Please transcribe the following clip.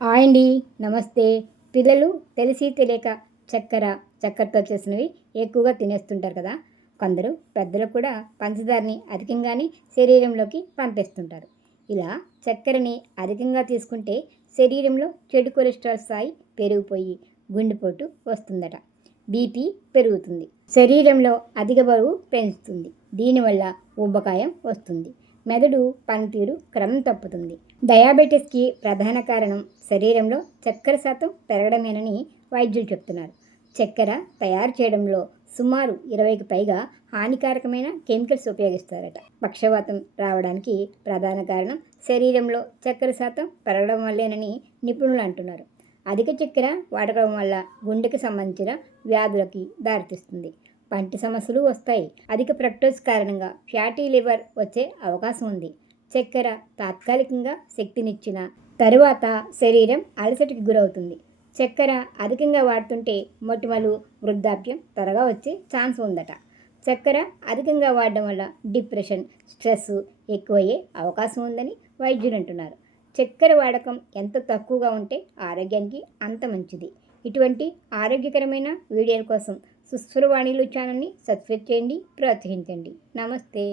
Hi అండి నమస్తే. పిల్లలు తెలిసి తెలియక చక్కెర చక్కెరతో చేసినవి ఎక్కువగా తినేస్తుంటారు కదా. కొందరు పెద్దలు కూడా పంచదారని అధికంగానే శరీరంలోకి పంపిస్తుంటారు. ఇలా చక్కెరని అధికంగా తీసుకుంటే శరీరంలో చెడు కొలెస్ట్రాల్ స్థాయి పెరిగిపోయి గుండెపోటు వస్తుందట. బీపీ పెరుగుతుంది. శరీరంలో అధిక బరువు పెంచుతుంది. దీనివల్ల ఉబ్బకాయం వస్తుంది. మెదడు పనితీరు క్రమం తప్పుతుంది. డయాబెటీస్కి ప్రధాన కారణం శరీరంలో చక్కెర శాతం పెరగడమేనని వైద్యులు చెప్తున్నారు. చక్కెర తయారు చేయడంలో సుమారు ఇరవైకి పైగా హానికారకమైన కెమికల్స్ ఉపయోగిస్తారట. పక్షవాతం రావడానికి ప్రధాన కారణం శరీరంలో చక్కెర శాతం పెరగడం వల్లేనని నిపుణులు అంటున్నారు. అధిక చక్కెర వాడకం వల్ల గుండెకి సంబంధించిన వ్యాధులకి దారితీస్తుంది. పంటి సమస్యలు వస్తాయి. అధిక ఫ్రక్టోజ్ కారణంగా ఫ్యాటీ లివర్ వచ్చే అవకాశం ఉంది. చక్కెర తాత్కాలికంగా శక్తినిచ్చిన తరువాత శరీరం అలసటకి గురవుతుంది. చక్కెర అధికంగా వాడుతుంటే మొటిమలు వృద్ధాప్యం త్వరగా వచ్చే ఛాన్స్ ఉందట. చక్కెర అధికంగా వాడడం వల్ల డిప్రెషన్ స్ట్రెస్ ఎక్కువయ్యే అవకాశం ఉందని వైద్యులు అంటున్నారు. చక్కెర వాడకం ఎంత తక్కువగా ఉంటే ఆరోగ్యానికి అంత మంచిది. ఇటువంటి ఆరోగ్యకరమైన వీడియోల కోసం సుస్వరవాణిలు ఛానల్ని సబ్స్క్రైబ్ చేయండి ప్రోత్సహించండి. నమస్తే.